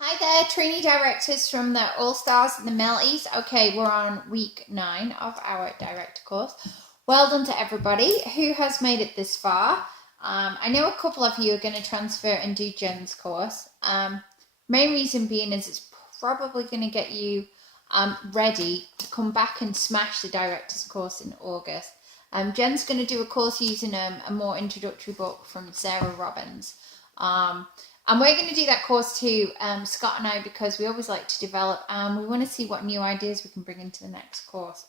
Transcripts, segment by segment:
Hi there, trainee directors from the All Stars and the Melties. Okay, we're on week 9 of our director course. Well done to everybody who has made it this far. I know a couple of you are going to transfer and do Jen's course. Main reason being is it's probably going to get you ready to come back and smash the director's course in August. Jen's going to do a course using a more introductory book from Sarah Robbins. And we're going to do that course too, Scott and I, because we always like to develop and we want to see what new ideas we can bring into the next course.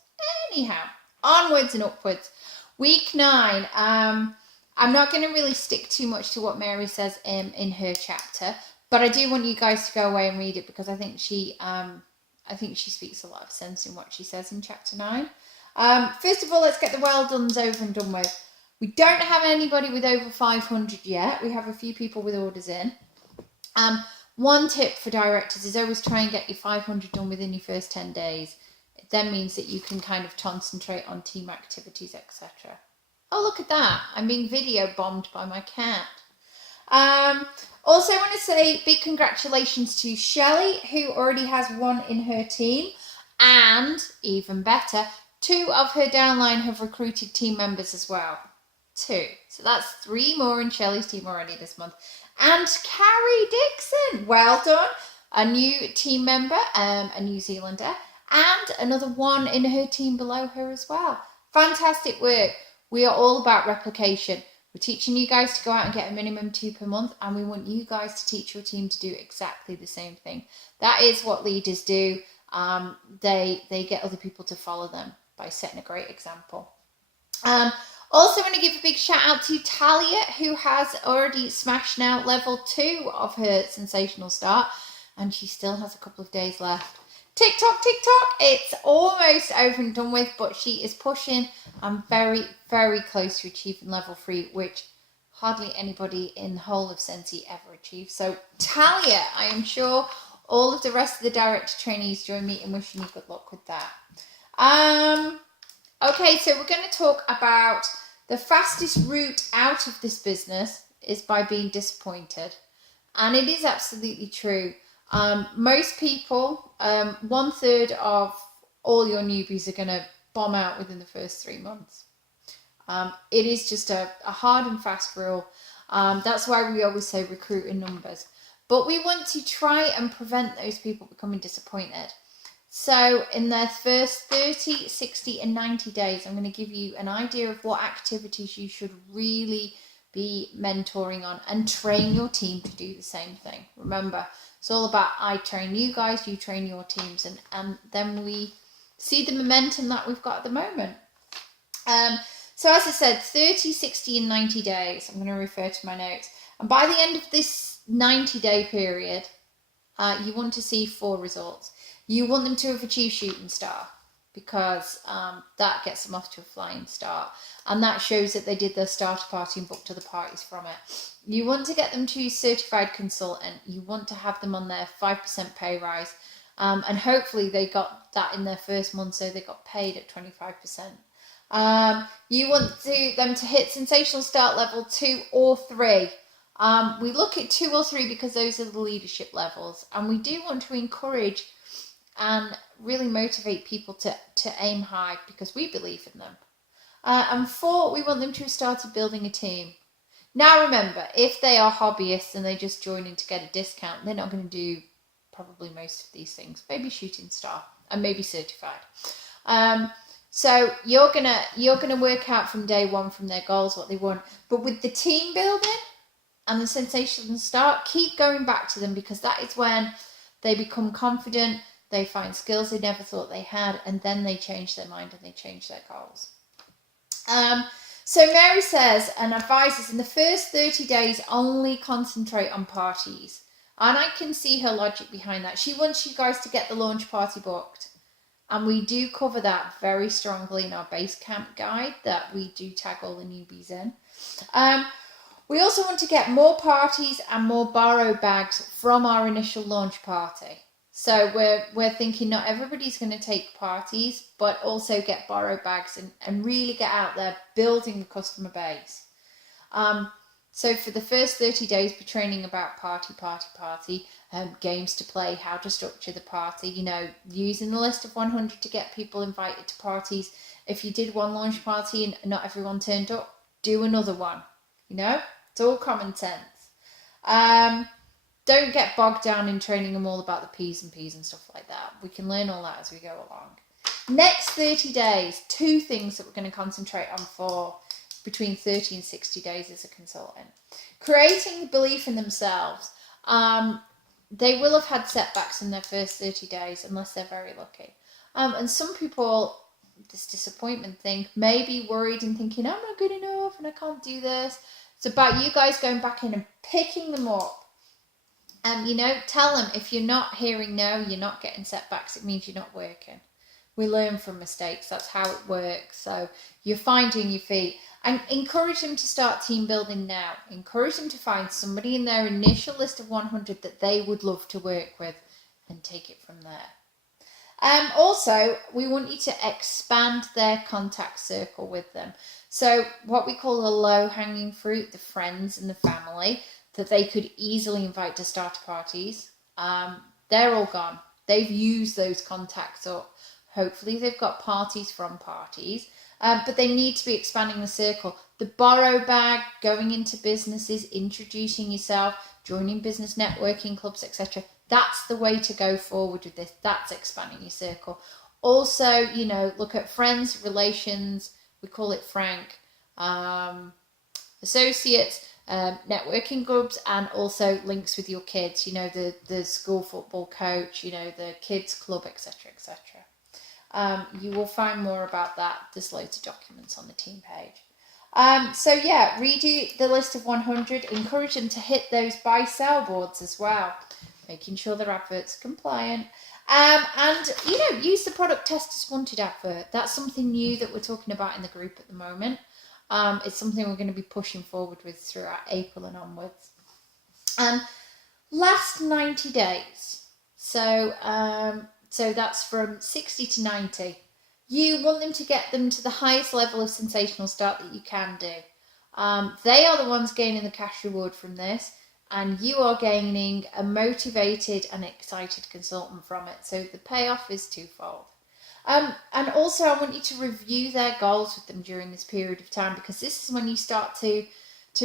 Anyhow, onwards and upwards. Week 9, I'm not going to really stick too much to what Mary says in her chapter, but I do want you guys to go away and read it because I think she speaks a lot of sense in what she says in chapter 9. First of all, let's get the well done's over and done with. We don't have anybody with over 500 yet. We have a few people with orders in. One tip for directors is always try and get your 500 done within your first 10 days. It then means that you can kind of concentrate on team activities, etc. Oh, look at that. I'm being video bombed by my cat. Also, I want to say big congratulations to Shelley, who already has one in her team. And, even better, 2 of her downline have recruited team members as well. 2. So that's 3 more in Shelley's team already this month. And Carrie Dixon, well done. A new team member, a New Zealander, and another one in her team below her as well. Fantastic work. We are all about replication. We're teaching you guys to go out and get a minimum 2 per month, and we want you guys to teach your team to do exactly the same thing. That is what leaders do. They get other people to follow them by setting a great example. Also, I want to give a big shout out to Talia, who has already smashed now level 2 of her sensational start, and she still has a couple of days left. Tick tock, it's almost over and done with, but she is pushing. I'm very, very close to achieving level 3, which hardly anybody in the whole of Scentsy ever achieves. So, Talia, I am sure all of the rest of the director trainees join me in wishing you good luck with that. Okay, so we're going to talk about the fastest route out of this business is by being disappointed. And it is absolutely true. Most people, 1/3 of all your newbies are going to bomb out within the first 3 months. It is just a hard and fast rule. That's why we always say recruit in numbers. But we want to try and prevent those people becoming disappointed. So in their first 30, 60 and 90 days, I'm going to give you an idea of what activities you should really be mentoring on and train your team to do the same thing. Remember, it's all about I train you guys, you train your teams, and then we see the momentum that we've got at the moment. So as I said, 30, 60 and 90 days, I'm going to refer to my notes. And by the end of this 90-day period, you want to see 4 results. You want them to have achieved shooting star because that gets them off to a flying start. And that shows that they did their starter party and booked other parties from it. You want to get them to certified consultant. You want to have them on their 5% pay rise. And hopefully they got that in their first month, so they got paid at 25%. You want them to hit sensational start level 2 or 3. We look at 2 or 3 because those are the leadership levels. And we do want to encourage and really motivate people to aim high because we believe in them. And 4, we want them to have started building a team. Now remember, if they are hobbyists and they just join in to get a discount, they're not going to do probably most of these things. Maybe shooting star and maybe certified. So you're gonna work out from day 1 from their goals what they want. But with the team building and the sensational start, keep going back to them because that is when they become confident. They find skills they never thought they had, and then they change their mind and they change their goals. So Mary says and advises in the first 30 days only concentrate on parties. And I can see her logic behind that. She wants you guys to get the launch party booked. And we do cover that very strongly in our base camp guide that we do tag all the newbies in. We also want to get more parties and more borrow bags from our initial launch party. So we're thinking not everybody's going to take parties, but also get borrow bags and really get out there building the customer base. So for the first 30 days, we're training about party. games to play, how to structure the party, you know, using the list of 100 to get people invited to parties. If you did one launch party and not everyone turned up, do another one. You know, it's all common sense. Don't get bogged down in training them all about the P's and P's and stuff like that. We can learn all that as we go along. Next 30 days, 2 things that we're going to concentrate on for between 30 and 60 days as a consultant. Creating the belief in themselves. They will have had setbacks in their first 30 days unless they're very lucky. And some people, this disappointment thing, may be worried and thinking, I'm not good enough and I can't do this. It's about you guys going back in and picking them up. You know, tell them if you're not hearing no, you're not getting setbacks, it means you're not working. We learn from mistakes. That's how it works. So you're finding your feet. And encourage them to start team building now. Encourage them to find somebody in their initial list of 100 that they would love to work with and take it from there. Also, we want you to expand their contact circle with them. So what we call the low-hanging fruit, the friends and the family that they could easily invite to starter parties, they're all gone. They've used those contacts up. Hopefully they've got parties from parties, but they need to be expanding the circle. The borrow bag, going into businesses, introducing yourself, joining business networking clubs, etc. That's the way to go forward with this. That's expanding your circle. Also, you know, look at friends, relations, we call it Frank, associates, networking groups, and also links with your kids, you know, the school football coach, you know, the kids club, etc., etc. You will find more about that. There's loads of documents on the team page. So yeah, redo the list of 100. Encourage them to hit those buy-sell boards as well, making sure their adverts are compliant. And, you know, use the product test as wanted advert. That's something new that we're talking about in the group at the moment. It's something we're going to be pushing forward with throughout April and onwards. Last 90 days. So that's from 60 to 90. You want them to get them to the highest level of sensational start that you can do. They are the ones gaining the cash reward from this, and you are gaining a motivated and excited consultant from it. So the payoff is twofold. And also I want you to review their goals with them during this period of time, because this is when you start to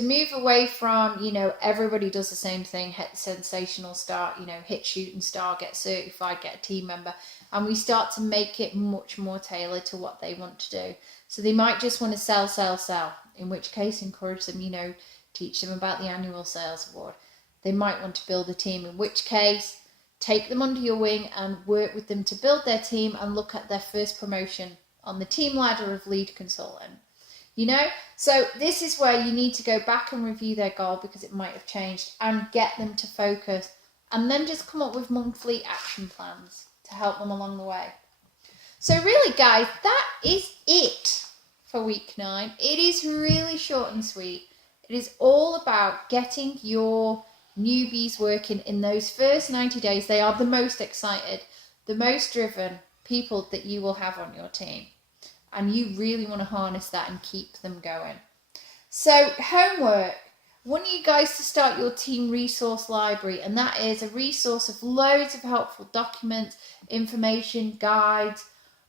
move away from, you know, everybody does the same thing, hit sensational start, you know, hit shoot and star, get certified, get a team member, and we start to make it much more tailored to what they want to do. So they might just want to sell, in which case encourage them, you know, teach them about the annual sales award. They might want to build a team, in which case take them under your wing and work with them to build their team and look at their first promotion on the team ladder of lead consultant. You know, so this is where you need to go back and review their goal, because it might have changed, and get them to focus, and then just come up with monthly action plans to help them along the way. So really, guys, that is it for week 9. It is really short and sweet. It is all about getting your newbies working in those first 90 days. They are the most excited, the most driven people that you will have on your team. And you really want to harness that and keep them going. So homework. I want you guys to start your team resource library, and that is a resource of loads of helpful documents, information, guides,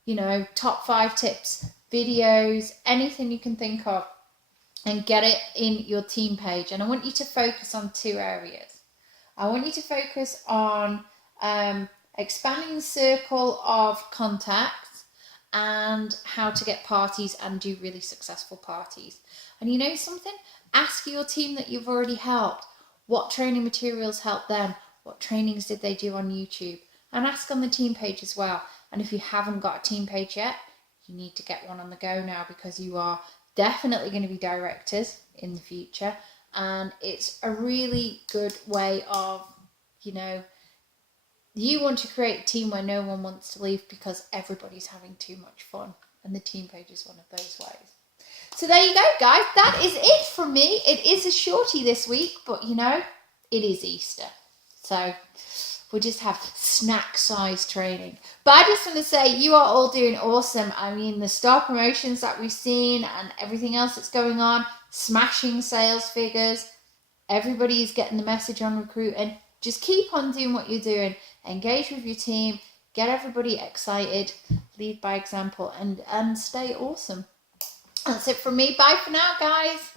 you know, top 5 tips, videos, anything you can think of, and get it in your team page. And I want you to focus on 2 areas. I want you to focus on expanding the circle of contacts, and how to get parties and do really successful parties. And you know something? Ask your team that you've already helped, what training materials helped them, what trainings did they do on YouTube, and ask on the team page as well. And if you haven't got a team page yet, you need to get one on the go now, because you are definitely going to be directors in the future, and it's a really good way of, you know, you want to create a team where no one wants to leave because everybody's having too much fun, and the team page is one of those ways. So there you go, guys. That is it from me. It is a shorty this week, but you know, it is Easter. So we'll just have snack size training. But I just want to say you are all doing awesome. I mean, the star promotions that we've seen and everything else that's going on, smashing sales figures. Everybody is getting the message on recruiting. just keep on doing what you're doing. Engage with your team, get everybody excited, lead by example, and stay awesome. That's it from me. Bye for now, guys.